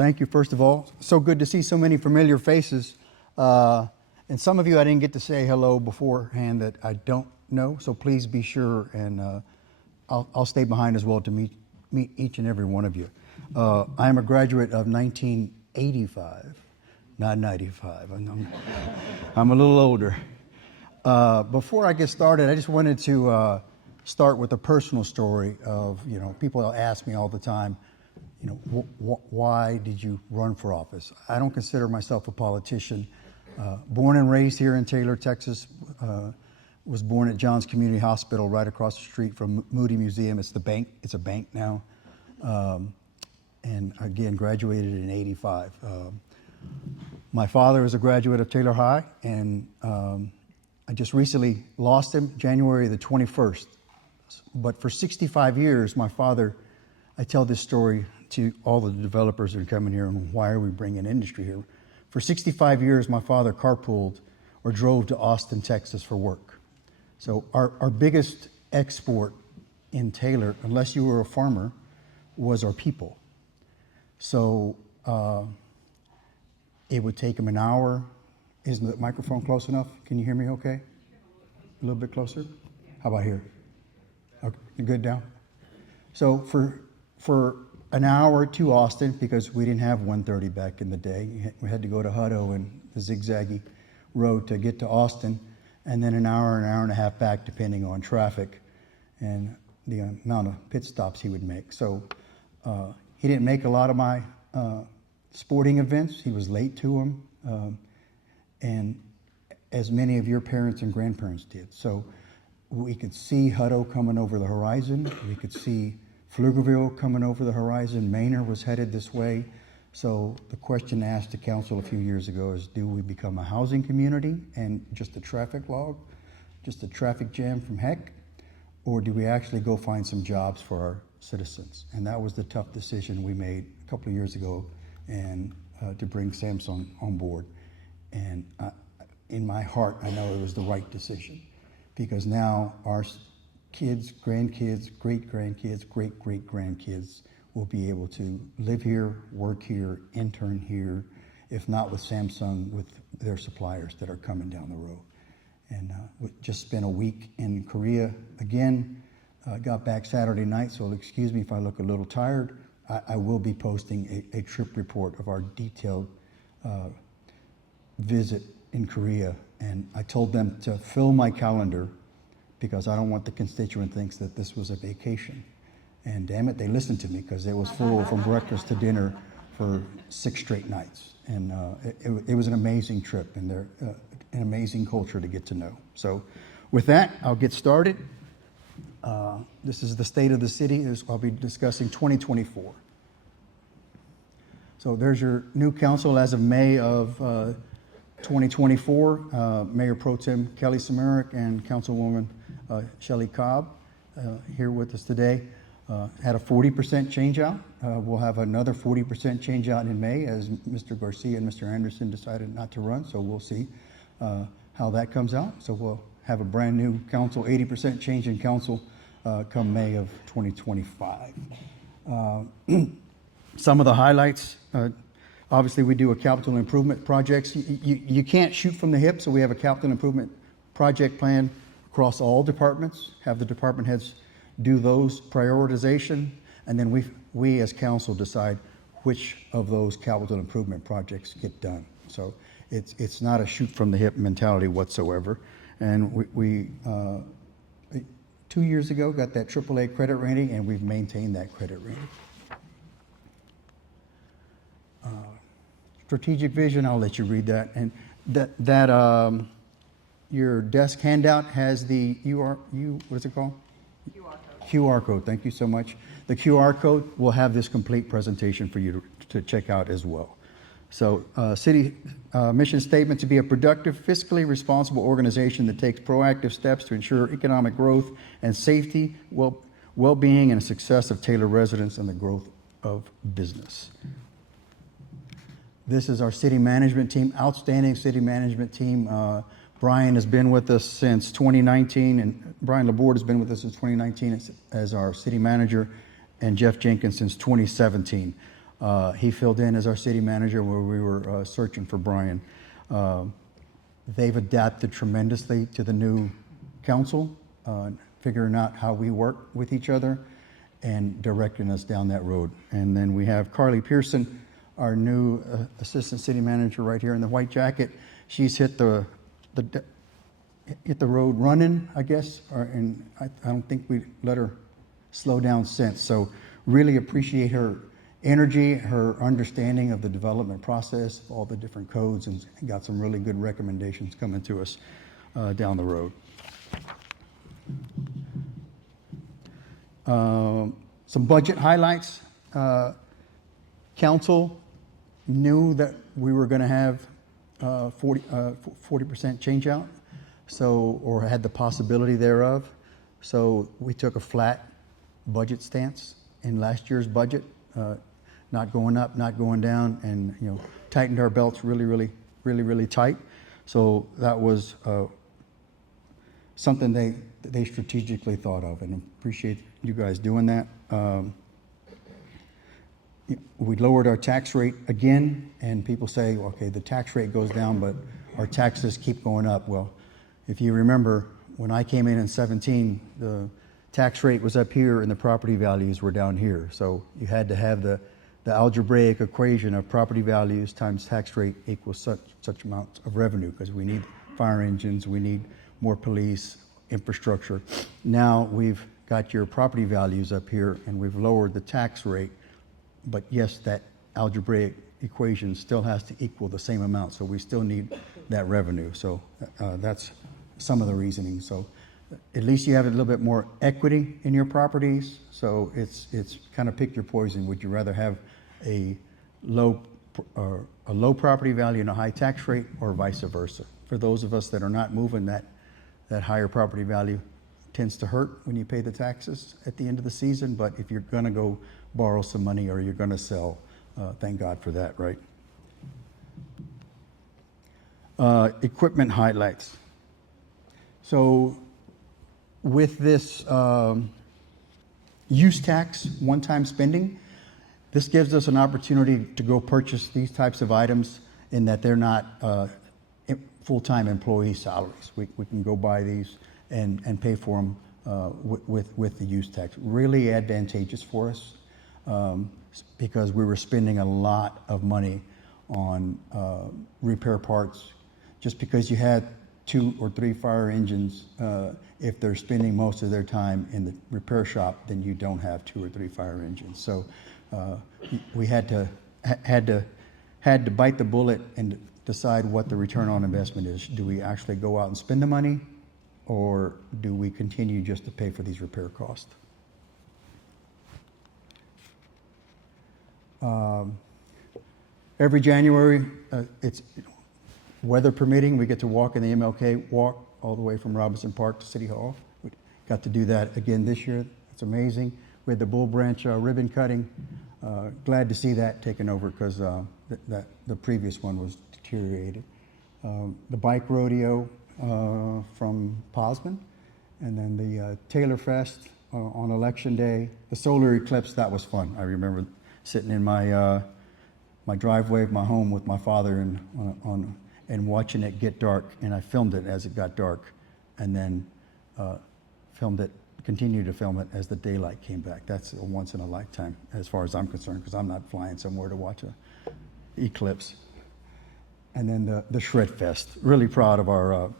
Thank you, first of all. So good to see so many familiar faces. And some of you I didn't get to say hello beforehand that I don't know, so please be sure, and I'll stay behind as well to meet each and every one of you. I am a graduate of 1985, not 95. I'm a little older. Before I get started, I just wanted to start with a personal story of, people ask me all the time, why did you run for office? I don't consider myself a politician. Born and raised here in Taylor, Texas. Was born at Johns Community Hospital right across the street from Moody Museum. It's the bank. It's a bank now. And again, graduated in '85. My father is a graduate of Taylor High, and I just recently lost him January the 21st. But for 65 years, my father, I tell this story to all the developers that are coming here and why are we bringing industry here. For 65 years, my father carpooled or drove to Austin, Texas for work. So our biggest export in Taylor, unless you were a farmer, was our people. So it would take him an hour. Isn't the microphone close enough? Can you hear me okay? A little bit closer? How about here? Okay, good now? So for an hour to Austin, because we didn't have 130 back in the day. We had to go to Hutto and the zigzaggy road to get to Austin, and then an hour and a half back, depending on traffic and the amount of pit stops he would make. So he didn't make a lot of my sporting events. He was late to them, and as many of your parents and grandparents did. So we could see Hutto coming over the horizon. We could see Pflugerville coming over the horizon. Manor was headed this way. So the question asked to council a few years ago is, do we become a housing community and just a traffic log, just a traffic jam from heck, or do we actually go find some jobs for our citizens? And that was the tough decision we made a couple of years ago, and to bring Samsung on board. And in my heart, I know it was the right decision, because now our kids, grandkids, great-grandkids, great-great-grandkids will be able to live here, work here, intern here, if not with Samsung, with their suppliers that are coming down the road. And we just spent a week in Korea again. Got back Saturday night, so excuse me if I look a little tired. I will be posting a trip report of our detailed visit in Korea. And I told them to fill my calendar, because I don't want the constituent thinks that this was a vacation. And damn it, they listened to me, because it was full from breakfast to dinner for 6 straight nights. And it was an amazing trip, and they're an amazing culture to get to know. So with that, I'll get started. This is the state of the city. I'll be discussing 2024. So there's your new council as of May of 2024. Mayor Pro Tem Kelly Samarik and Councilwoman Shelley Cobb here with us today. Had a 40% change out. We'll have another 40% change out in May, as Mr. Garcia and Mr. Anderson decided not to run, so we'll see how that comes out. So we'll have a brand new council, 80% change in council come May of 2025. Some of the highlights, obviously we do a capital improvement projects. You can't shoot from the hip, so we have a capital improvement project plan across all departments, have the department heads do those prioritization, and then we as council decide which of those capital improvement projects get done. So it's not a shoot from the hip mentality whatsoever. And we 2 years ago got that AAA credit rating, and we've maintained that credit rating. Strategic vision, I'll let you read that. And that your desk handout has the what is it called? QR code. QR code, thank you so much. The QR code will have this complete presentation for you to check out as well. So city mission statement: to be a productive, fiscally responsible organization that takes proactive steps to ensure economic growth and safety, well-being, and success of Taylor residents and the growth of business. This is our city management team, outstanding city management team. Brian has been with us since 2019, and Brian Laborde has been with us since 2019 as our city manager, and Jeff Jenkins since 2017. He filled in as our city manager where we were searching for Brian. They've adapted tremendously to the new council, figuring out how we work with each other and directing us down that road. And then we have Carly Pearson, our new assistant city manager right here in the white jacket. She's hit the road running, I guess, and I don't think we let her slow down since. So really appreciate her energy, her understanding of the development process, all the different codes, and got some really good recommendations coming to us down the road. Some budget highlights. Council knew that we were going to have 40% change out, or had the possibility thereof. So we took a flat budget stance in last year's budget, not going up, not going down, and tightened our belts really tight. So that was something they strategically thought of, and appreciate you guys doing that. We lowered our tax rate again, and people say, okay, the tax rate goes down, but our taxes keep going up. Well, if you remember, when I came in 17, the tax rate was up here and the property values were down here. So you had to have the algebraic equation of property values times tax rate equals such amounts of revenue, because we need fire engines, we need more police, infrastructure. Now we've got your property values up here and we've lowered the tax rate, but yes, that algebraic equation still has to equal the same amount, so we still need that revenue. So that's some of the reasoning. So at least you have a little bit more equity in your properties. So it's kind of pick your poison. Would you rather have a low property value and a high tax rate, or vice versa? For those of us that are not moving, that higher property value tends to hurt when you pay the taxes at the end of the season. But if you're going to go borrow some money or you're going to sell, thank God for that, right? Equipment highlights. So with this use tax one-time spending, this gives us an opportunity to go purchase these types of items in that they're not full-time employee salaries. We can go buy these and pay for them with the use tax. Really advantageous for us because we were spending a lot of money on repair parts. Just because you had 2 or 3 fire engines, if they're spending most of their time in the repair shop, then you don't have 2 or 3 fire engines. So we had to bite the bullet and decide what the return on investment is. Do we actually go out and spend the money, or do we continue just to pay for these repair costs? Every January, it's weather permitting, we get to walk in the MLK walk all the way from Robinson Park to City Hall. We got to do that again this year. It's amazing. We had the Bull Branch ribbon cutting. Glad to see that taken over, because the previous one was deteriorated. The bike rodeo from Posman, and then the Taylor Fest on Election Day. The solar eclipse, that was fun. I remember sitting in my my driveway of my home with my father and watching it get dark, and I filmed it as it got dark, and then continued to film it as the daylight came back. That's a once in a lifetime as far as I'm concerned, because I'm not flying somewhere to watch a eclipse. And then the Shred Fest. Really proud of our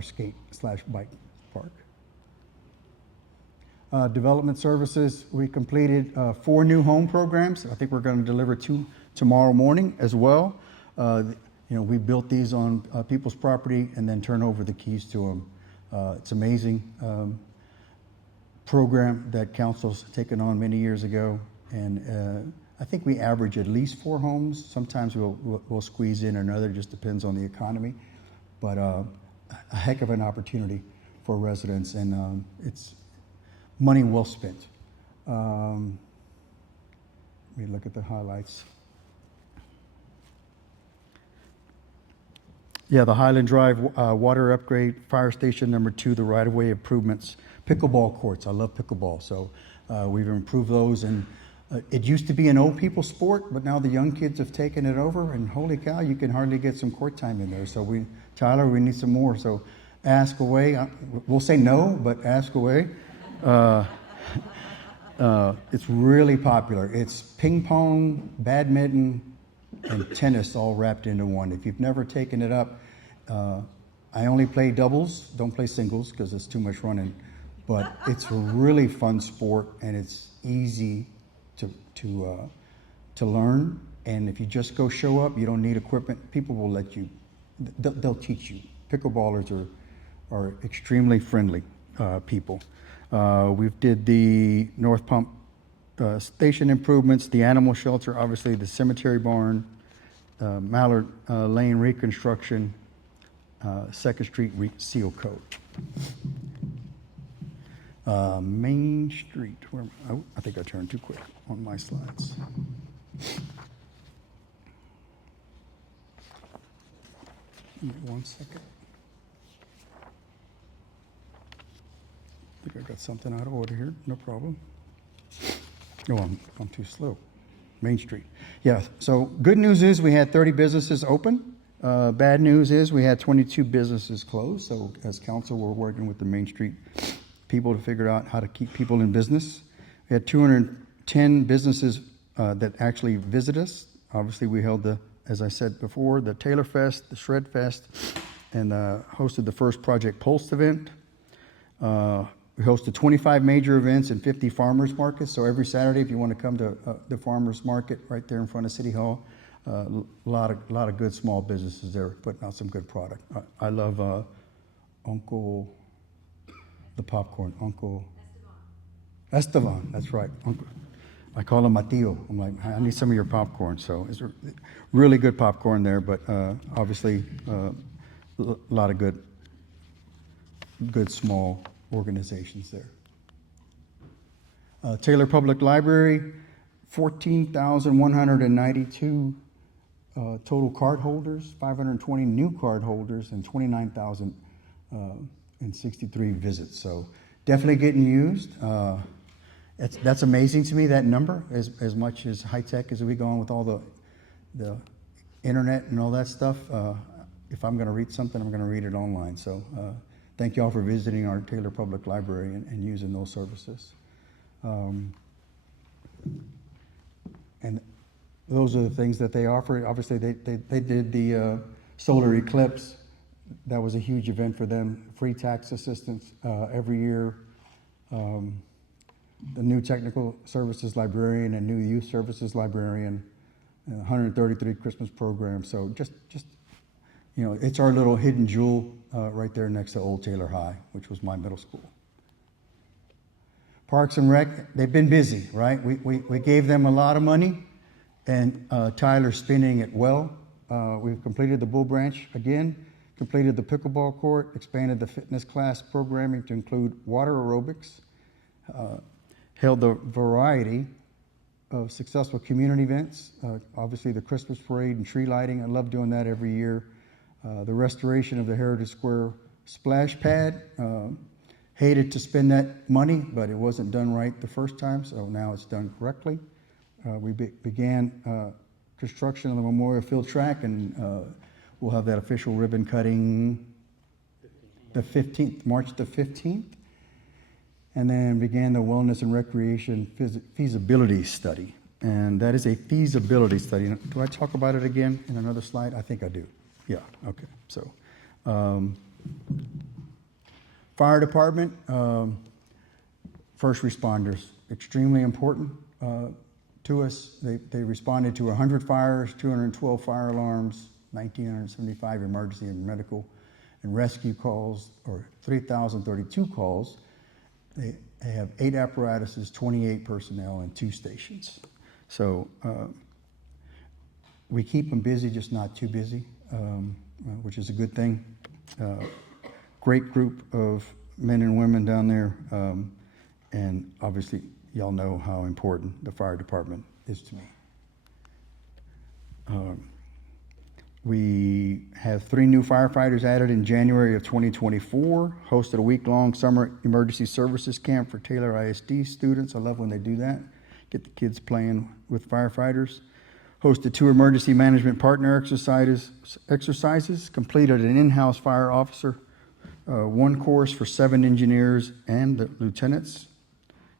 skate/bike park. Development services, we completed 4 new home programs. I think we're going to deliver 2 tomorrow morning as well. We built these on people's property and then turn over the keys to them. It's amazing program that council's taken on many years ago, and I think we average at least 4 homes. Sometimes we'll squeeze in another, just depends on the economy. But a heck of an opportunity for residents, and it's money well spent. Let me look at the highlights. Yeah, the Highland Drive water upgrade, fire station number 2, the right-of-way improvements, pickleball courts. I love pickleball, so we've improved those, and It used to be an old people sport, but now the young kids have taken it over, and holy cow, you can hardly get some court time in there. So Tyler, we need some more. So ask away. We'll say no, but ask away. It's really popular. It's ping pong, badminton, and tennis all wrapped into one. If you've never taken it up, I only play doubles, don't play singles because it's too much running. But it's a really fun sport, and it's easy to learn. And if you just go show up, you don't need equipment. People will let you. They'll teach you. Pickleballers are extremely friendly people. We did the North Pump station improvements, the animal shelter, obviously the cemetery barn, Mallard Lane reconstruction, 2nd Street seal coat. Main Street, I think I turned too quick on my slides. Give me 1 second. I think I got something out of order here, no problem. Oh, I'm too slow. Main Street. Yeah, so good news is we had 30 businesses open. Bad news is we had 22 businesses closed. So as council, we're working with the Main Street people to figure out how to keep people in business. We had 210 businesses that actually visit us. Obviously, we held as I said before, the Taylor Fest, the Shred Fest, and hosted the first Project Pulse event. We hosted 25 major events and 50 farmers markets. So every Saturday, if you want to come to the farmers market right there in front of City Hall, a lot of good small businesses there putting out some good product. I love Uncle, the popcorn, Uncle Esteban. That's right. Uncle. I call him Mateo. I'm like, I need some of your popcorn. So it's really good popcorn there, but obviously a lot of good small organizations there. Taylor Public Library, 14,192 total card holders, 520 new card holders, and 29,063 visits. So definitely getting used. That's amazing to me, that number, as much as high tech as we go on with all the internet and all that stuff. If I'm going to read something, I'm going to read it online. So thank you all for visiting our Taylor Public Library and using those services. And those are the things that they offer. Obviously, they did the solar eclipse. That was a huge event for them. Free tax assistance every year. The new technical services librarian and new youth services librarian, 133 Christmas programs. So just it's our little hidden jewel right there next to Old Taylor High, which was my middle school. Parks and Rec, they've been busy, right? We gave them a lot of money, and Tyler's spending it well. We've completed the Bull Branch again, completed the pickleball court, expanded the fitness class programming to include water aerobics, held a variety of successful community events, obviously the Christmas parade and tree lighting. I love doing that every year. The restoration of the Heritage Square splash pad. Hated to spend that money, but it wasn't done right the first time, so now it's done correctly. We began construction of the Memorial Field track, and we'll have that official ribbon cutting the 15th, March the 15th. And then began the Wellness and Recreation Feasibility Study. And that is a feasibility study. Do I talk about it again in another slide? I think I do. Yeah, okay. So, fire department, first responders, extremely important to us. They responded to 100 fires, 212 fire alarms, 1,975 emergency and medical and rescue calls, or 3,032 calls. They have 8 apparatuses, 28 personnel, and 2 stations. So we keep them busy, just not too busy, which is a good thing. Great group of men and women down there, and obviously y'all know how important the fire department is to me. We have 3 new firefighters added in January of 2024, hosted a week-long summer emergency services camp for Taylor ISD students. I love when they do that. get the kids playing with firefighters. Hosted 2 emergency management partner exercises, completed an in-house fire officer 1 course for 7 engineers and the lieutenants,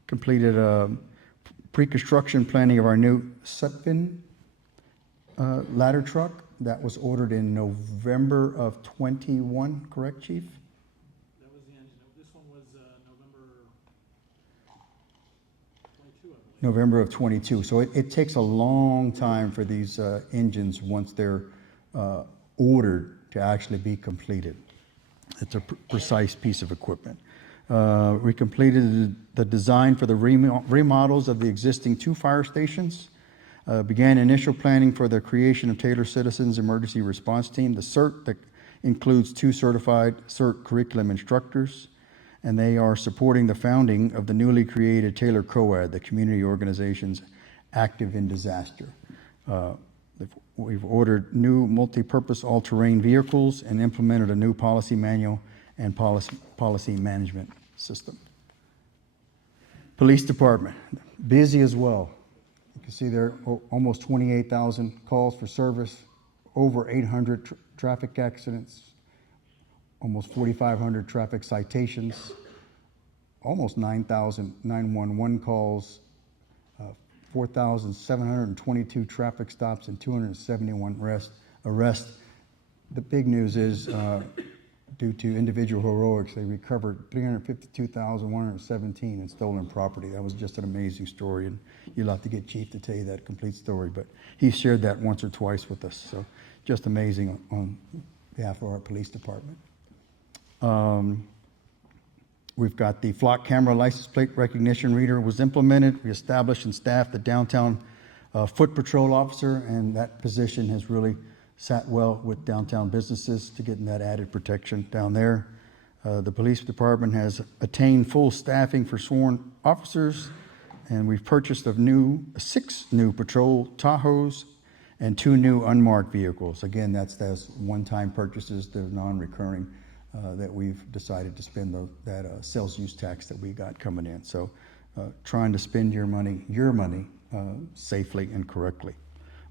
completed pre-construction planning of our new Sutphin ladder truck that was ordered in November of 21, correct, Chief? That was the engine. This one was November 22, I believe. November of 22. So it takes a long time for these engines, once they're ordered, to actually be completed. It's a precise piece of equipment. We completed the design for the remodels of the existing 2 fire stations. Began initial planning for the creation of Taylor Citizens Emergency Response Team, the CERT, that includes 2 certified CERT curriculum instructors, and they are supporting the founding of the newly created Taylor COAD, the community organizations active in disaster. We've ordered new multi-purpose all-terrain vehicles and implemented a new policy manual and policy management system. Police Department, busy as well. You can see there almost 28,000 calls for service, over 800 traffic accidents, almost 4,500 traffic citations, almost 9,000 911 calls, 4,722 traffic stops, and 271 arrests. The big news is, due to individual heroics, they recovered 352,117 in stolen property. That was just an amazing story, and you'll have to get Chief to tell you that complete story, but he shared that once or twice with us, so just amazing on behalf of our police department. We've got the flock camera license plate recognition reader was implemented. We established and staffed the downtown foot patrol officer, and that position has really sat well with downtown businesses to getting that added protection down there. The police department has attained full staffing for sworn officers, and we've purchased 6 new patrol Tahoes and 2 new unmarked vehicles. Again, that's one-time purchases. They're non-recurring, that we've decided to spend that sales use tax that we got coming in. So trying to spend your money safely and correctly.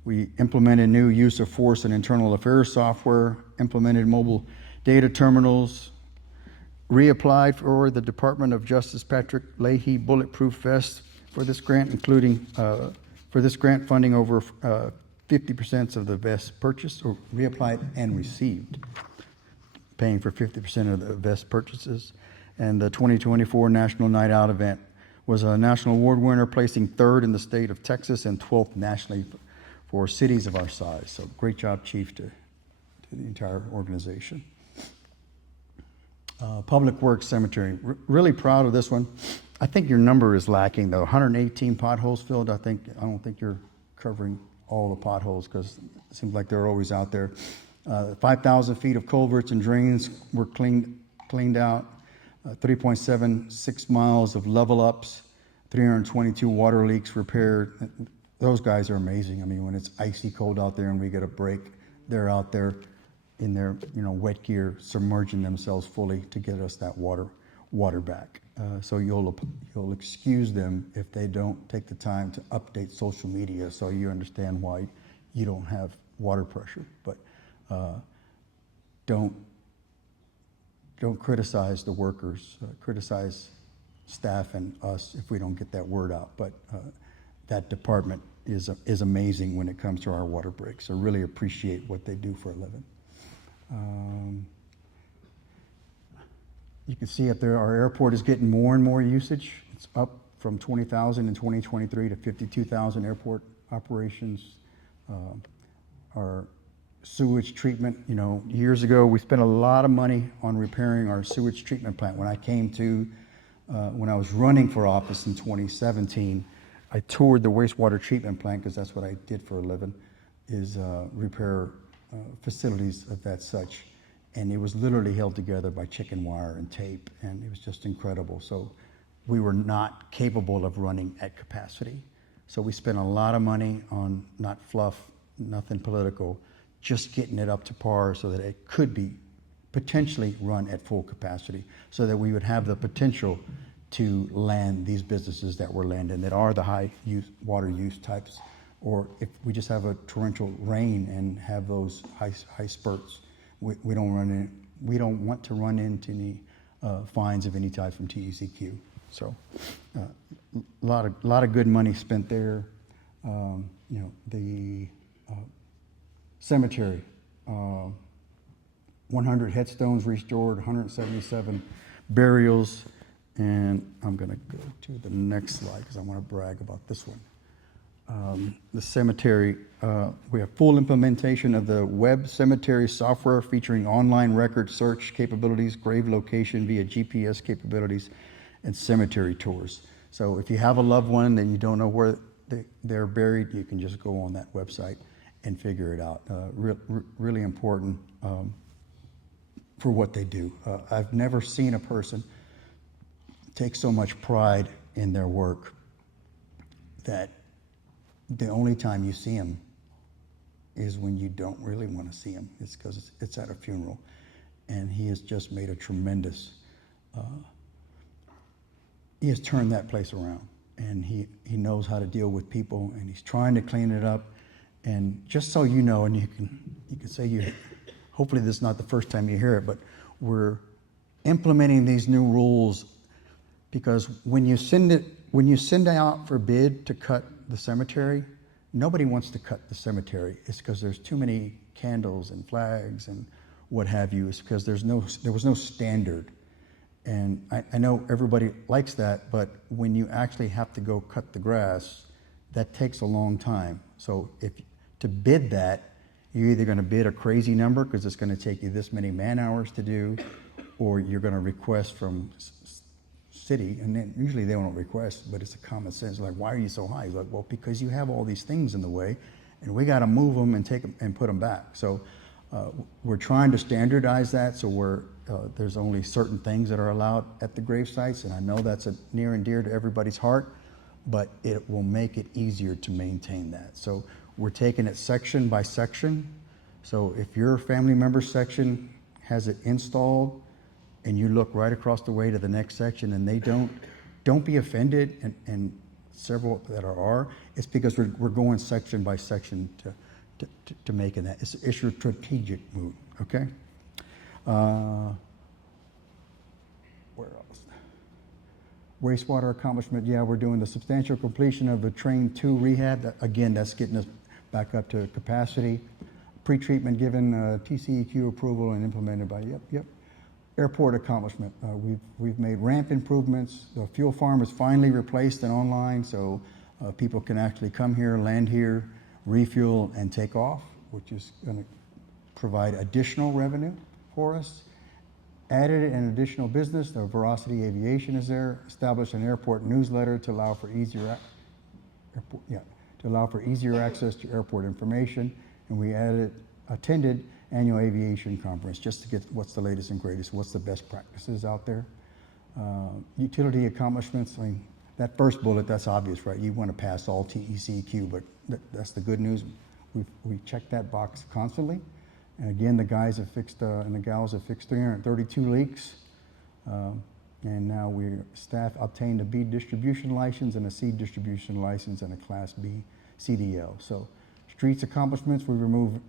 We implemented new use of force and internal affairs software, implemented mobile data terminals, reapplied for the Department of Justice Patrick Leahy bulletproof vest for this grant, including for this grant funding over 50% of the vest purchased, or reapplied and received, paying for 50% of the vest purchases. And the 2024 National Night Out event was a national award winner, placing 3rd in the state of Texas and 12th nationally for cities of our size. So great job, Chief, to the entire organization. Public Works Cemetery, really proud of this one. I think your number is lacking though. 118 potholes filled. I don't think you're covering all the potholes, because it seems like they're always out there. 5,000 feet of culverts and drains were cleaned out. 3.76 miles of level ups. 322 water leaks repaired. Those guys are amazing. I mean, when it's icy cold out there and we get a break, they're out there in their wet gear, submerging themselves fully to get us that water back. So you'll excuse them if they don't take the time to update social media, so you understand why you don't have water pressure. But don't criticize the workers, criticize staff and us if we don't get that word out. But that department is amazing when it comes to our water breaks. So really appreciate what they do for a living. You can see up there, our airport is getting more and more usage. It's up from 20,000 in 2023 to 52,000 airport operations. Our sewage treatment, years ago, we spent a lot of money on repairing our sewage treatment plant. When I was running for office in 2017, I toured the wastewater treatment plant, because that's what I did for a living, is repair facilities of that such. And it was literally held together by chicken wire and tape, and it was just incredible. So we were not capable of running at capacity. So we spent a lot of money on not fluff, nothing political, just getting it up to par so that it could be potentially run at full capacity, so that we would have the potential to land these businesses that we're landing that are the high use, water use types, or if we just have a torrential rain and have those high spurts, we don't want to run into any fines of any type from TECQ. So, a lot of good money spent there. You know, the cemetery, 100 headstones restored, 177 burials, and I'm going to go to the next slide because I want to brag about this one. The cemetery, we have full implementation of the web cemetery software featuring online record search capabilities, grave location via GPS capabilities, and cemetery tours. So if you have a loved one and you don't know where they're buried, you can just go on that website and figure it out. Really important for what they do. I've never seen a person take so much pride in their work that the only time you see them is when you don't really want to see him. It's because it's at a funeral. And he has just made a tremendous, he has turned that place around. And he knows how to deal with people, and he's trying to clean it up. And just so you know, and you can say hopefully this is not the first time you hear it, but we're implementing these new rules because when you send out for bid to cut the cemetery, nobody wants to cut the cemetery. It's because there's too many candles and flags and what have you. It's because there was no standard. And I know everybody likes that, but when you actually have to go cut the grass, that takes a long time. So to bid that, you're either going to bid a crazy number because it's going to take you this many man hours to do, or you're going to request from city, and then usually they don't request, but it's a common sense. Like, why are you so high? He's like, well, because you have all these things in the way, and we got to move them and take them and put them back. So we're trying to standardize that, so there's only certain things that are allowed at the grave sites, and I know that's near and dear to everybody's heart, but it will make it easier to maintain that. So we're taking it section by section. So if your family member section has it installed, and you look right across the way to the next section and they don't be offended, and several that are, it's because we're going section by section to making that. It's a strategic move, okay? Where else? Wastewater accomplishment, yeah, we're doing the substantial completion of the Train 2 rehab. Again, that's getting us back up to capacity. Pre-treatment given TCEQ approval and implemented by, yep. Airport accomplishment. We've made ramp improvements. The fuel farm is finally replaced and online, so people can actually come here, land here, refuel, and take off, which is going to provide additional revenue for us. Added an additional business. The Veracity Aviation is there. Established an airport newsletter to allow for easier access to airport information, and we attended annual aviation conference just to get what's the latest and greatest, what's the best practices out there. Utility accomplishments, I mean, that first bullet, that's obvious, right? You want to pass all TECQ, but that's the good news. We check that box constantly. And again, the guys have fixed, and the gals have fixed 332 leaks. And now staff obtained a B distribution license and a C distribution license and a Class B CDL. So streets accomplishments, we removed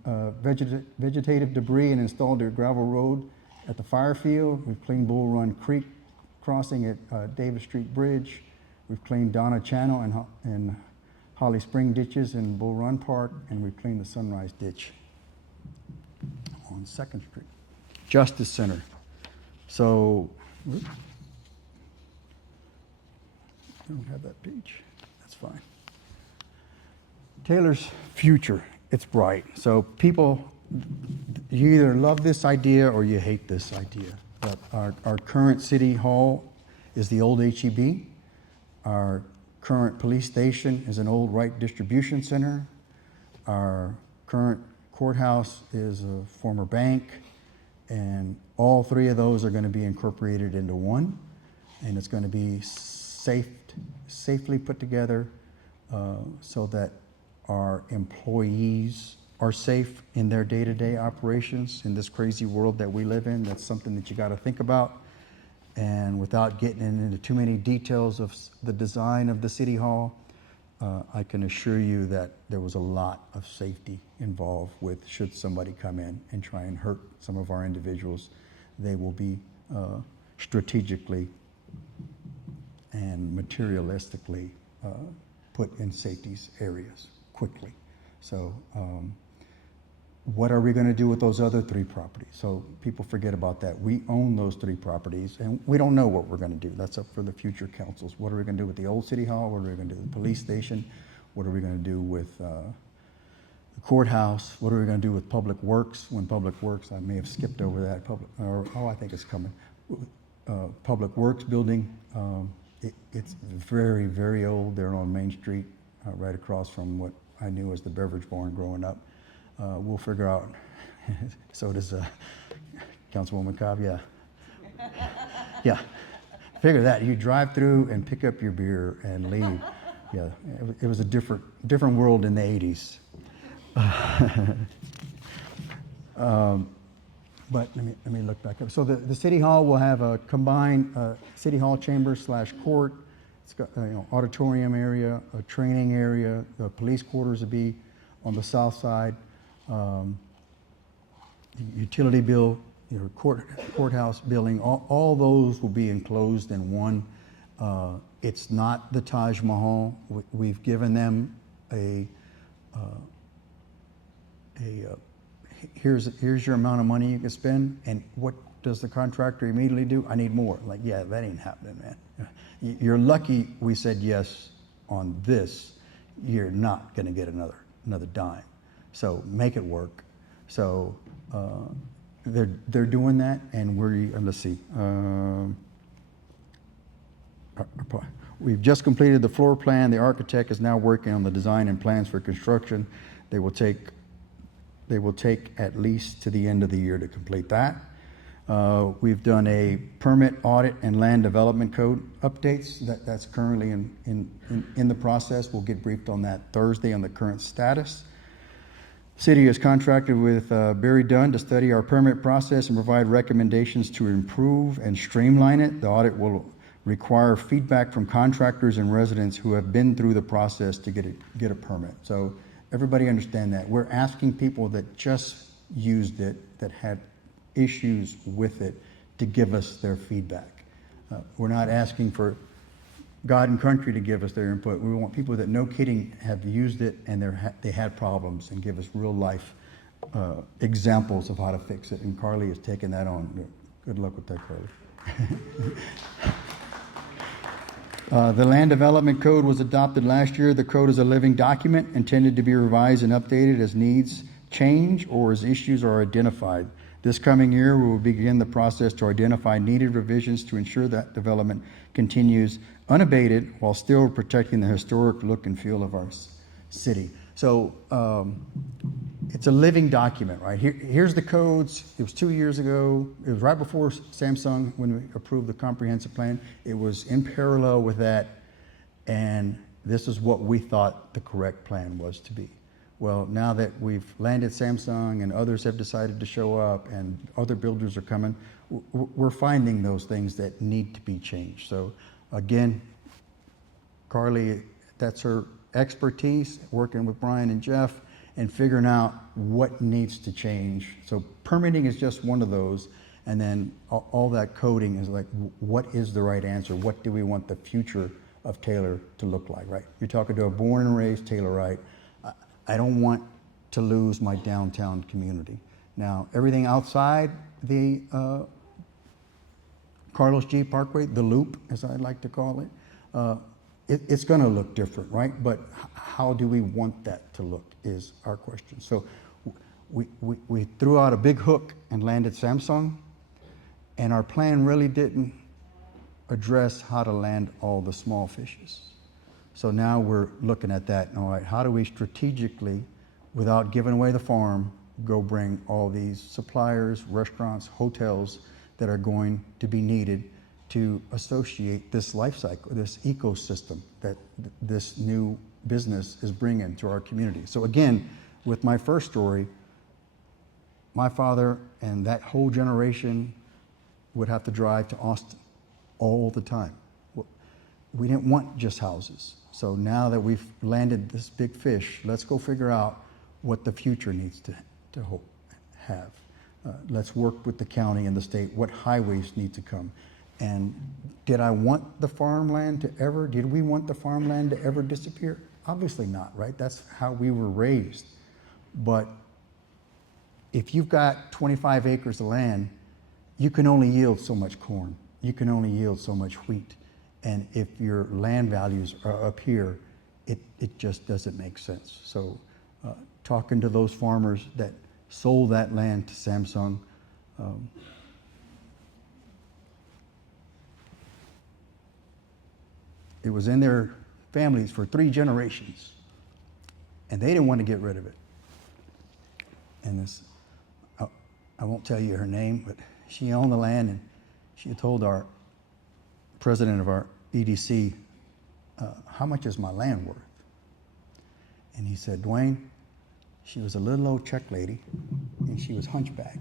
vegetative debris and installed a gravel road at the fire field. We've cleaned Bull Run Creek crossing at Davis Street Bridge. We've cleaned Donna Channel and Holly Spring ditches in Bull Run Park, and we've cleaned the Sunrise Ditch on 2nd Street. Justice Center. So, I don't have that page. That's fine. Taylor's future, it's bright. So people, you either love this idea or you hate this idea. But our current city hall is the old HEB. Our current police station is an old Wright distribution center. Our current courthouse is a former bank. And all three of those are going to be incorporated into one. And it's going to be safely put together so that our employees are safe in their day-to-day operations in this crazy world that we live in. That's something that you got to think about. And without getting into too many details of the design of the city hall, I can assure you that there was a lot of safety involved with should somebody come in and try and hurt some of our individuals, they will be strategically and materialistically put in safety's areas quickly. So what are we going to do with those other 3 properties? So people forget about that. We own those 3 properties, and we don't know what we're going to do. That's up for the future councils. What are we going to do with the old city hall? What are we going to do with the police station? What are we going to do with the courthouse? What are we going to do with Public Works? When Public Works, I may have skipped over that. I think it's coming. Public Works building, it's very, very old. They're on Main Street, right across from what I knew as the Beverage Barn growing up. We'll figure out. So does Councilwoman Cobb, yeah. Yeah, figure that. You drive through and pick up your beer and leave. Yeah, it was a different world in the 80s. But let me look back up. So the city hall will have a combined city hall chamber / court. It's got auditorium area, a training area. The police quarters will be on the south side. The utility bill, your courthouse building, all those will be enclosed in one. It's not the Taj Mahal. We've given them here's your amount of money you can spend, and what does the contractor immediately do? I need more. Like, yeah, that ain't happening, man. You're lucky we said yes on this. You're not going to get another dime. So make it work. So they're doing that, and let's see. We've just completed the floor plan. The architect is now working on the design and plans for construction. They will take at least to the end of the year to complete that. We've done a permit audit and land development code updates. That's currently in the process. We'll get briefed on that Thursday on the current status. City has contracted with Barry Dunn to study our permit process and provide recommendations to improve and streamline it. The audit will require feedback from contractors and residents who have been through the process to get a permit. So everybody understand that. We're asking people that just used it, that had issues with it, to give us their feedback. We're not asking for God and country to give us their input. We want people that, no kidding, have used it and they had problems, and give us real life examples of how to fix it. And Carly has taken that on. Good luck with that, Carly. The Land Development Code was adopted last year. The code is a living document intended to be revised and updated as needs change or as issues are identified. This coming year, we will begin the process to identify needed revisions to ensure that development continues unabated while still protecting the historic look and feel of our city. So it's a living document, right? Here's the codes. It was 2 years ago. It was right before Samsung when we approved the comprehensive plan. It was in parallel with that, and this is what we thought the correct plan was to be. Well, now that we've landed Samsung and others have decided to show up and other builders are coming, we're finding those things that need to be changed. So again, Carly, that's her expertise, working with Brian and Jeff and figuring out what needs to change. So permitting is just one of those. And then all that coding is like, what is the right answer? What do we want the future of Taylor to look like, right? You're talking to a born and raised Taylorite. I don't want to lose my downtown community. Now, everything outside the Carlos G. Parkway, the loop, as I like to call it, it's going to look different, right? But how do we want that to look is our question. So we threw out a big hook and landed Samsung, and our plan really didn't address how to land all the small fishes. So now we're looking at that. All right, how do we strategically, without giving away the farm, go bring all these suppliers, restaurants, hotels that are going to be needed to associate this life cycle, this ecosystem that this new business is bringing to our community. So again, with my first story, my father and that whole generation would have to drive to Austin all the time. We didn't want just houses. So now that we've landed this big fish, let's go figure out what the future needs to have. Let's work with the county and the state, what highways need to come. And did I want the farmland to ever, did we want the farmland to ever disappear? Obviously not, right? That's how we were raised. But if you've got 25 acres of land, you can only yield so much corn. You can only yield so much wheat. And if your land values are up here, it just doesn't make sense. So talking to those farmers that sold that land to Samsung, it was in their families for 3 generations, and they didn't want to get rid of it. And this, I won't tell you her name, but she owned the land, and she told our president of our EDC, how much is my land worth? And he said, Dwayne, she was a little old Czech lady, and she was hunchback.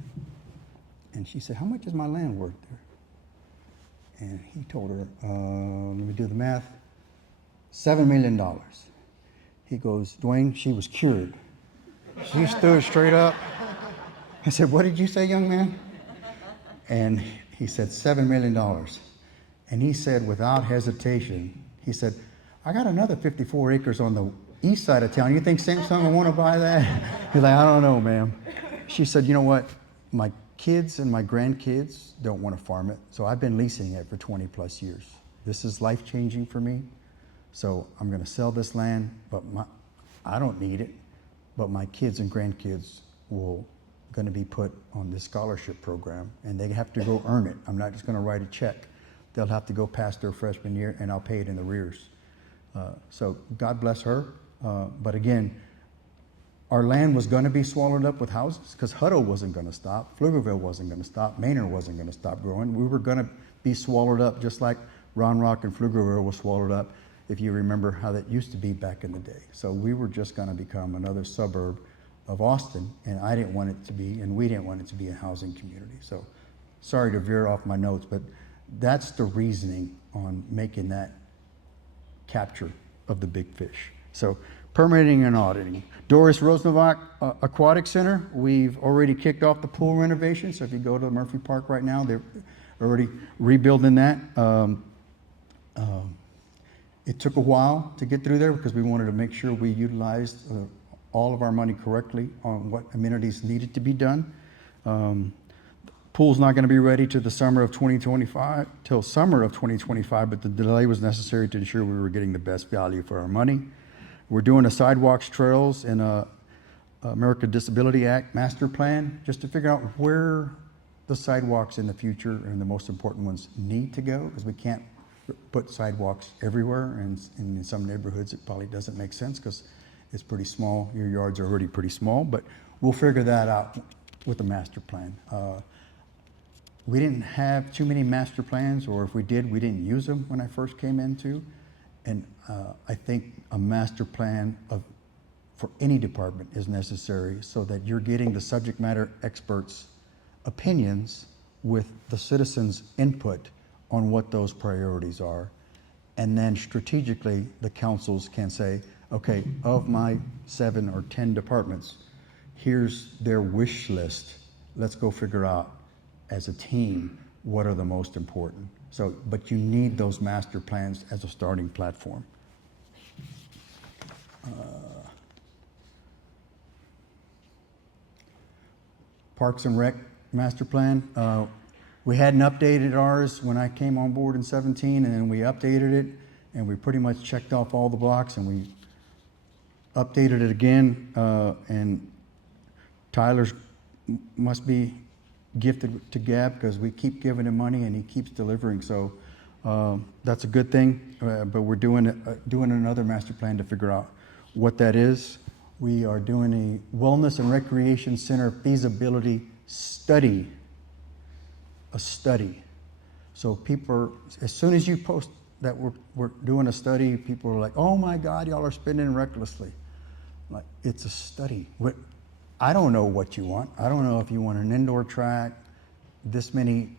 And she said, how much is my land worth there? And he told her, let me do the math, $7 million. He goes, Dwayne, she was cured. She stood straight up. I said, what did you say, young man? And he said, $7 million. And he said, without hesitation, he said, I got another 54 acres on the east side of town. You think Samsung will want to buy that? He's like, I don't know, ma'am. She said, you know what? My kids and my grandkids don't want to farm it, so I've been leasing it for 20 plus years. This is life-changing for me, so I'm going to sell this land, but I don't need it, but my kids and grandkids will going to be put on this scholarship program, and they have to go earn it. I'm not just going to write a check. They'll have to go past their freshman year, and I'll pay it in the arrears. So God bless her. But again, our land was going to be swallowed up with houses because Hutto wasn't going to stop. Pflugerville wasn't going to stop. Manor wasn't going to stop growing. We were going to be swallowed up just like Round Rock and Pflugerville was swallowed up, if you remember how that used to be back in the day. So we were just going to become another suburb of Austin, and I didn't want it to be, and we didn't want it to be a housing community. So sorry to veer off my notes, but that's the reasoning on making that capture of the big fish. So permitting and auditing. Doris Rosenbach Aquatic Center, we've already kicked off the pool renovation. So if you go to Murphy Park right now, they're already rebuilding that. It took a while to get through there because we wanted to make sure we utilized all of our money correctly on what amenities needed to be done. Pool's not going to be ready till summer of 2025, but the delay was necessary to ensure we were getting the best value for our money. We're doing a sidewalks, trails, and American Disability Act master plan just to figure out where the sidewalks in the future and the most important ones need to go, because we can't put sidewalks everywhere, and in some neighborhoods it probably doesn't make sense because it's pretty small. Your yards are already pretty small, but we'll figure that out with the master plan. We didn't have too many master plans, or if we did, we didn't use them when I first came into. And I think a master plan for any department is necessary so that you're getting the subject matter experts' opinions with the citizens' input on what those priorities are. And then strategically, the councils can say, okay, of my 7 or 10 departments, here's their wish list. Let's go figure out as a team what are the most important. So, but you need those master plans as a starting platform. Parks and Rec master plan. We hadn't updated ours when I came on board in 17, and then we updated it, and we pretty much checked off all the blocks, and we updated it again, and Tyler's must be gifted to Gab because we keep giving him money and he keeps delivering. So that's a good thing. But we're doing another master plan to figure out what that is. We are doing a wellness and recreation center feasibility study. A study. So people, as soon as you post that we're doing a study, people are like, "Oh my God, y'all are spending recklessly." Like, it's a study. I don't know what you want. I don't know if you want an indoor track, this many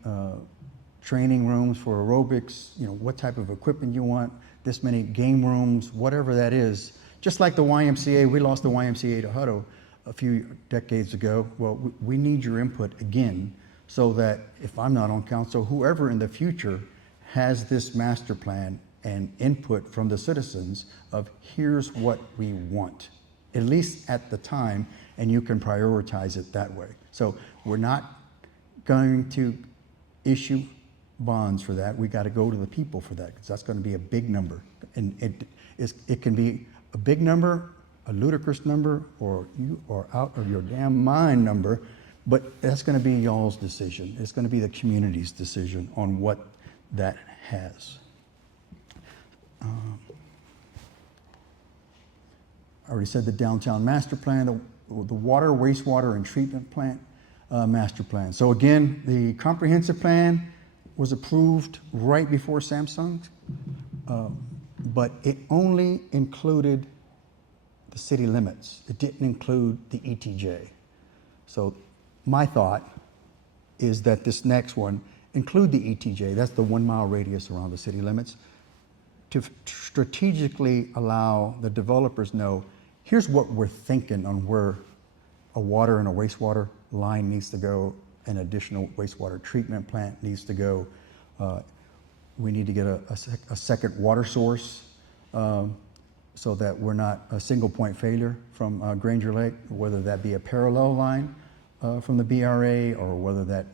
training rooms for aerobics, what type of equipment you want, this many game rooms, whatever that is. Just like the YMCA, we lost the YMCA to Hutto a few decades ago. Well, we need your input again, so that if I'm not on council, whoever in the future has this master plan and input from the citizens of here's what we want, at least at the time, and you can prioritize it that way. So we're not going to issue bonds for that. We got to go to the people for that, because that's going to be a big number. And it can be a big number, a ludicrous number, or you are out of your damn mind number, but that's going to be y'all's decision. It's going to be the community's decision on what that has. I already said the downtown master plan, the water, wastewater, and treatment plant master plan. So again, the comprehensive plan was approved right before Samsung, but it only included the city limits. It didn't include the ETJ. So my thought is that this next one include the ETJ, that's the 1 mile radius around the city limits, to strategically allow the developers know, here's what we're thinking on where a water and a wastewater line needs to go, an additional wastewater treatment plant needs to go. We need to get a second water source so that we're not a single point failure from Granger Lake, whether that be a parallel line from the BRA, or whether that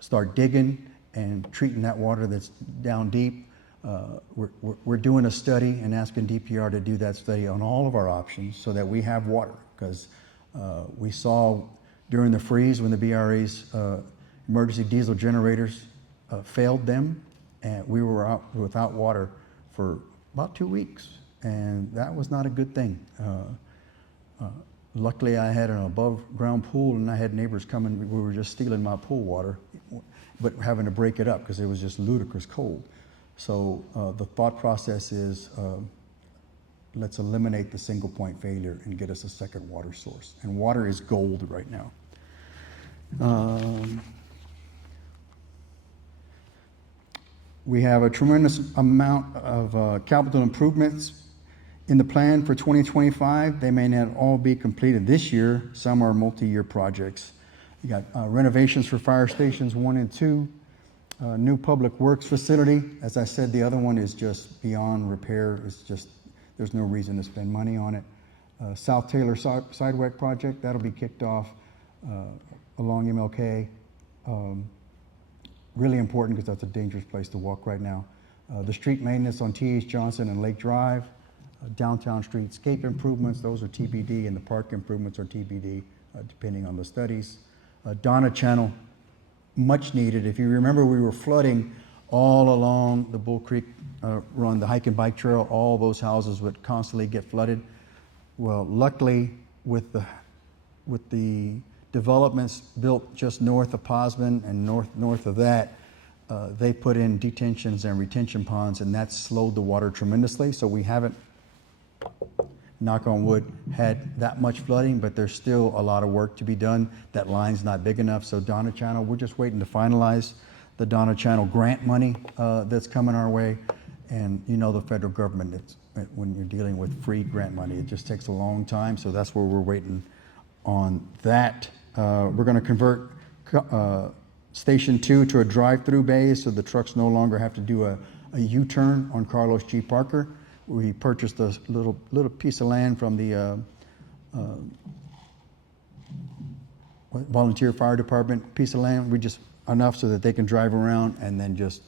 start digging and treating that water that's down deep. We're doing a study and asking DPR to do that study on all of our options so that we have water, because we saw during the freeze when the BRA's emergency diesel generators failed them, and we were out without water for about 2 weeks, and that was not a good thing. Luckily, I had an above ground pool, and I had neighbors coming. We were just stealing my pool water, but having to break it up because it was just ludicrous cold. So the thought process is, let's eliminate the single point failure and get us a second water source. And water is gold right now. We have a tremendous amount of capital improvements in the plan for 2025. They may not all be completed this year. Some are multi-year projects. You got renovations for fire stations 1 and 2. New public works facility. As I said, the other one is just beyond repair. It's just, there's no reason to spend money on it. South Taylor Sidewalk project, that'll be kicked off along MLK. Really important because that's a dangerous place to walk right now. The street maintenance on T.H. Johnson and Lake Drive. Downtown streetscape improvements, those are TBD, and the park improvements are TBD, depending on the studies. Donna Channel, much needed. If you remember, we were flooding all along the Bull Creek run, the hike and bike trail. All those houses would constantly get flooded. Well, luckily, with the developments built just north of Posman and north of that, they put in detentions and retention ponds, and that slowed the water tremendously. So we haven't, knock on wood, had that much flooding, but there's still a lot of work to be done. That line's not big enough. So Donna Channel, we're just waiting to finalize the Donna Channel grant money that's coming our way. And you know the federal government, when you're dealing with free grant money, it just takes a long time. So that's where we're waiting on that. We're going to convert Station 2 to a drive-through bay, so the trucks no longer have to do a U-turn on Carlos G. Parker. We purchased a little piece of land from the volunteer fire department, piece of land. We just enough so that they can drive around and then just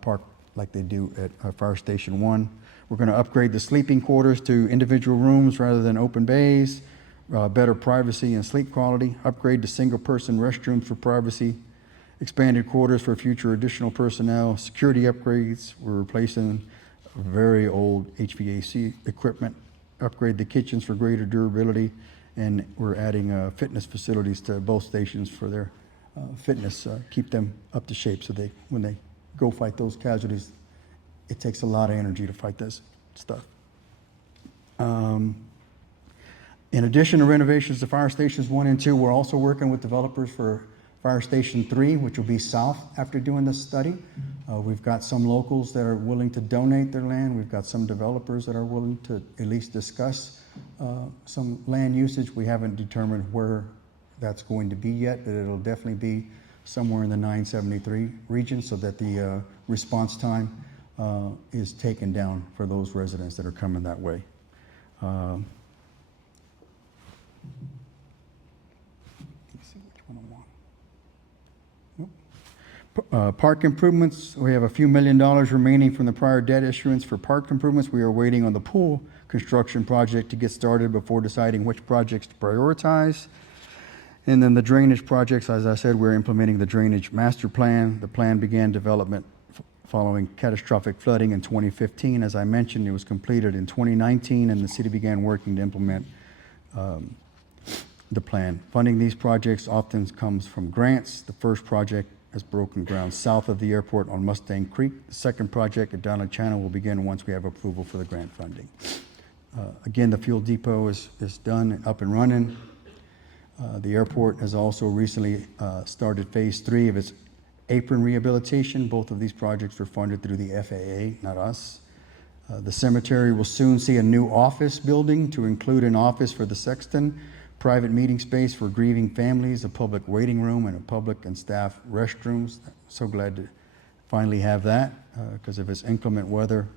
park like they do at Fire Station 1. We're going to upgrade the sleeping quarters to individual rooms rather than open bays. Better privacy and sleep quality. Upgrade to single-person restrooms for privacy. Expanded quarters for future additional personnel. Security upgrades. We're replacing very old HVAC equipment. Upgrade the kitchens for greater durability. And we're adding fitness facilities to both stations for their fitness. Keep them up to shape so when they go fight those casualties, it takes a lot of energy to fight this stuff. In addition to renovations to fire stations 1 and 2, we're also working with developers for Fire Station 3, which will be south after doing this study. We've got some locals that are willing to donate their land. We've got some developers that are willing to at least discuss some land usage. We haven't determined where that's going to be yet, but it'll definitely be somewhere in the 973 region so that the response time is taken down for those residents that are coming that way. Let's see which one I want. Park improvements, we have a few $1 million remaining from the prior debt issuance for park improvements. We are waiting on the pool construction project to get started before deciding which projects to prioritize. And then the drainage projects, as I said, we're implementing the drainage master plan. The plan began development following catastrophic flooding in 2015. As I mentioned, it was completed in 2019, and the city began working to implement the plan. Funding these projects often comes from grants. The first project has broken ground south of the airport on Mustang Creek. The second project at Donald Channel will begin once we have approval for the grant funding. Again, the fuel depot is done, up and running. The airport has also recently started phase 3 of its apron rehabilitation. Both of these projects were funded through the FAA, not us. The cemetery will soon see a new office building to include an office for the sexton, private meeting space for grieving families, a public waiting room, and a public and staff restrooms. So glad to finally have that because if it's inclement weather,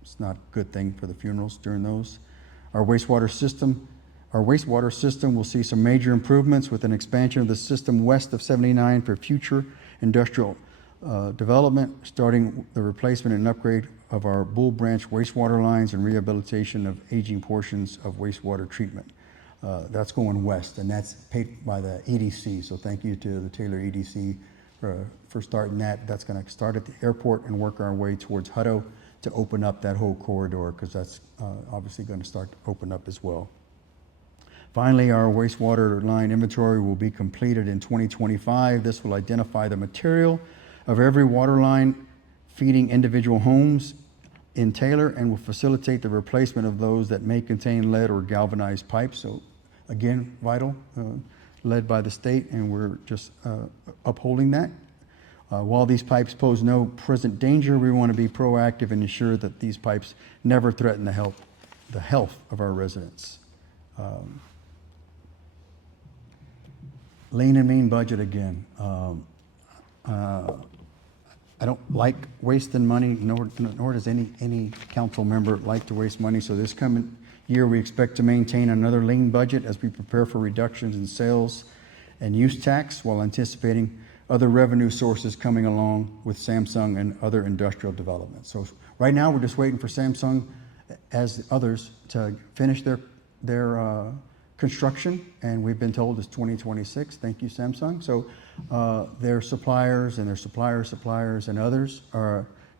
it's not a good thing for the funerals during those. Our wastewater system will see some major improvements with an expansion of the system west of 79 for future industrial development, starting the replacement and upgrade of our Bull Branch wastewater lines and rehabilitation of aging portions of wastewater treatment. That's going west, and that's paid by the EDC. So thank you to the Taylor EDC for starting that. That's going to start at the airport and work our way towards Hutto to open up that whole corridor, because that's obviously going to start to open up as well. Finally, our wastewater line inventory will be completed in 2025. This will identify the material of every water line feeding individual homes in Taylor and will facilitate the replacement of those that may contain lead or galvanized pipes. So again, vital, led by the state, and we're just upholding that. While these pipes pose no present danger, we want to be proactive and ensure that these pipes never threaten the health of our residents. Lean and mean budget again. I don't like wasting money, nor does any council member like to waste money. So this coming year, we expect to maintain another lean budget as we prepare for reductions in sales and use tax while anticipating other revenue sources coming along with Samsung and other industrial developments. So right now, we're just waiting for Samsung, as others, to finish their construction, and we've been told it's 2026. Thank you, Samsung. So their suppliers and their suppliers and others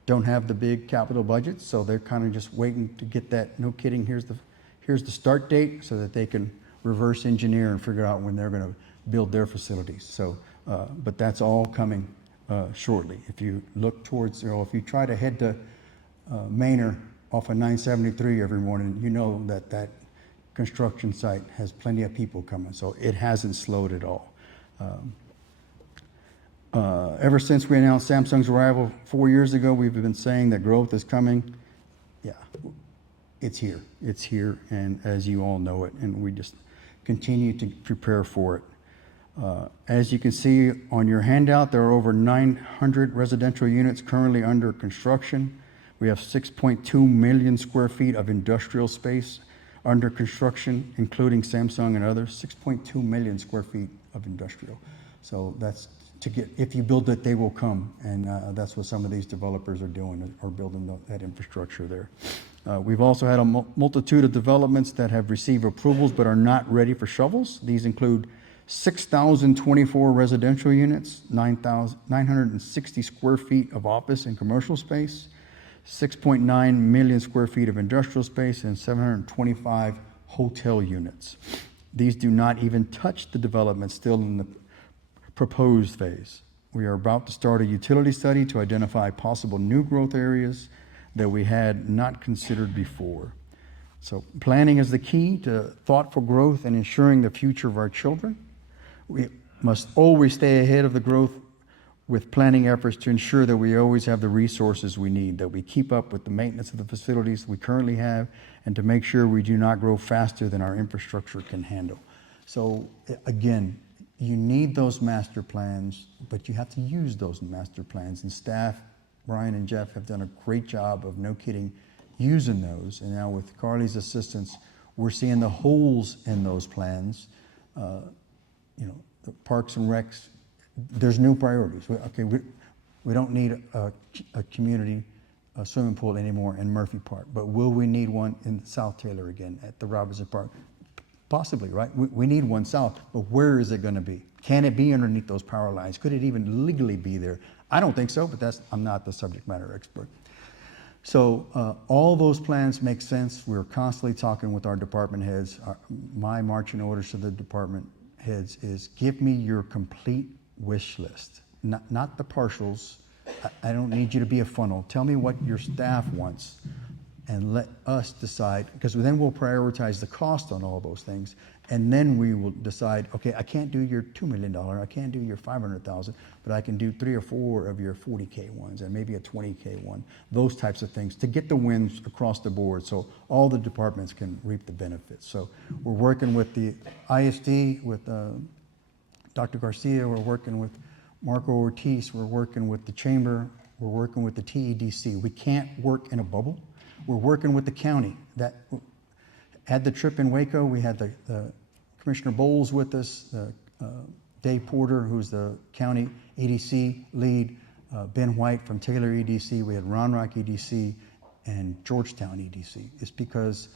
don't have the big capital budgets, so they're kind of just waiting to get that. No kidding. Here's the start date, so that they can reverse engineer and figure out when they're going to build their facilities. So, but that's all coming shortly. If you look towards, if you try to head to Manor off of 973 every morning, you know that construction site has plenty of people coming, so it hasn't slowed at all. Ever since we announced Samsung's arrival 4 years ago, we've been saying that growth is coming. Yeah, it's here. It's here, and as you all know it, and we just continue to prepare for it. As you can see on your handout, there are over 900 residential units currently under construction. We have 6.2 million square feet of industrial space under construction, including Samsung and others. 6.2 million square feet of industrial. So that's to get, if you build it, they will come. And that's what some of these developers are doing, are building that infrastructure there. We've also had a multitude of developments that have received approvals but are not ready for shovels. These include 6,024 residential units, 960 square feet of office and commercial space, 6.9 million square feet of industrial space, and 725 hotel units. These do not even touch the development still in the proposed phase. We are about to start a utility study to identify possible new growth areas that we had not considered before. So planning is the key to thoughtful growth and ensuring the future of our children. must always stay ahead of the growth with planning efforts to ensure that we always have the resources we need, that we keep up with the maintenance of the facilities we currently have, and to make sure we do not grow faster than our infrastructure can handle. So again, you need those master plans, but you have to use those master plans. And staff, Brian and Jeff, have done a great job of, no kidding, using those. And now with Carly's assistance, we're seeing the holes in those plans. The Parks and Recs, there's new priorities. We don't need a community swimming pool anymore in Murphy Park, but will we need one in South Taylor again at the Robinson Park? Possibly, right? We need one south, but where is it going to be? Can it be underneath those power lines? Could it even legally be there? I don't think so, but I'm not the subject matter expert. So all those plans make sense. We're constantly talking with our department heads. My marching orders to the department heads is, give me your complete wish list, not the partials. I don't need you to be a funnel. Tell me what your staff wants, and let us decide, because then we'll prioritize the cost on all those things, and then we will decide, okay, I can't do your $2 million, I can't do your $500,000, but I can do 3 or 4 of your 40K ones, and maybe a 20K one, those types of things, to get the wins across the board so all the departments can reap the benefits. So we're working with the ISD, with Dr. Garcia, we're working with Marco Ortiz, we're working with the Chamber, we're working with the TEDC. We can't work in a bubble. We're working with the county. That had the trip in Waco. We had the Commissioner Bowles with us, Dave Porter, who's the county EDC lead, Ben White from Taylor EDC. We had Round Rock EDC and Georgetown EDC. It's because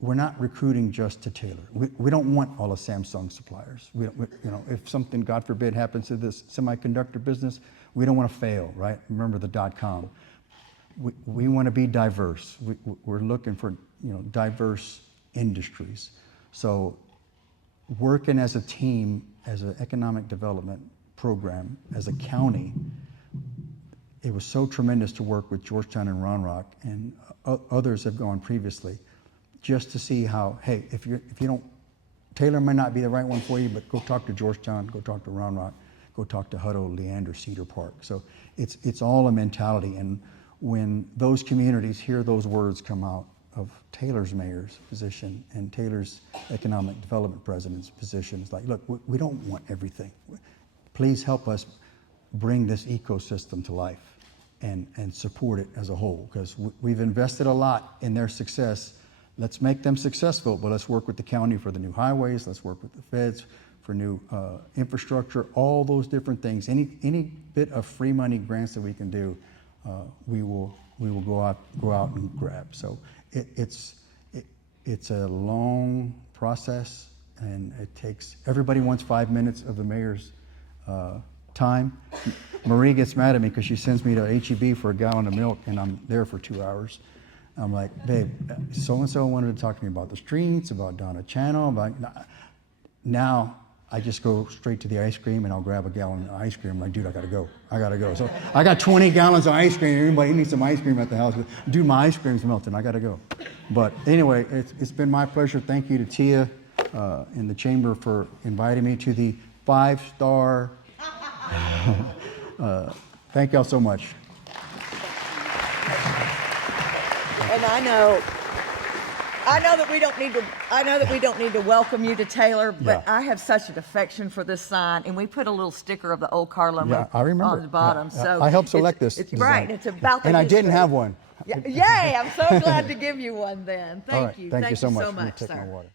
we're not recruiting just to Taylor. We don't want all the Samsung suppliers. If something, God forbid, happens to this semiconductor business, we don't want to fail, right? Remember the .com. We want to be diverse. We're looking for diverse industries. So working as a team, as an economic development program, as a county, it was so tremendous to work with Georgetown and Round Rock, and others have gone previously, just to see how, hey, if you don't, Taylor might not be the right one for you, but go talk to Georgetown, go talk to Round Rock, go talk to Hutto, Leander, Cedar Park. So it's all a mentality. And when those communities hear those words come out of Taylor's mayor's position and Taylor's economic development president's position, it's like, look, we don't want everything. Please help us bring this ecosystem to life and support it as a whole, because we've invested a lot in their success. Let's make them successful, but let's work with the county for the new highways. Let's work with the feds for new infrastructure, all those different things. Any bit of free money grants that we can do, we will go out and grab. So it's a long process, and it takes, everybody wants 5 minutes of the mayor's time. Marie gets mad at me because she sends me to HEB for a gallon of milk, and I'm there for 2 hours. I'm like, babe, so-and-so wanted to talk to me about the streets, about Donna Channel, about, now I just go straight to the ice cream and I'll grab a gallon of ice cream. I'm like, dude, I gotta go. So I got 20 gallons of ice cream. Everybody needs some ice cream at the house. Dude, my ice cream's melting. I gotta go. But anyway, it's been my pleasure. Thank you to Tia in the chamber for inviting me to the 5-star. Thank y'all so much. And I know that we don't need to welcome you to Taylor, but Yeah. I have such an affection for this sign, and we put a little sticker of the old car logo Yeah, I remember. on the bottom. Yeah. So I helped select it's, this It's design. right. It's about the And I didn't history. have one. Yay! I'm so glad to give you one. Then All right. thank you. Thank you so much. so Let me much, take my sir. water.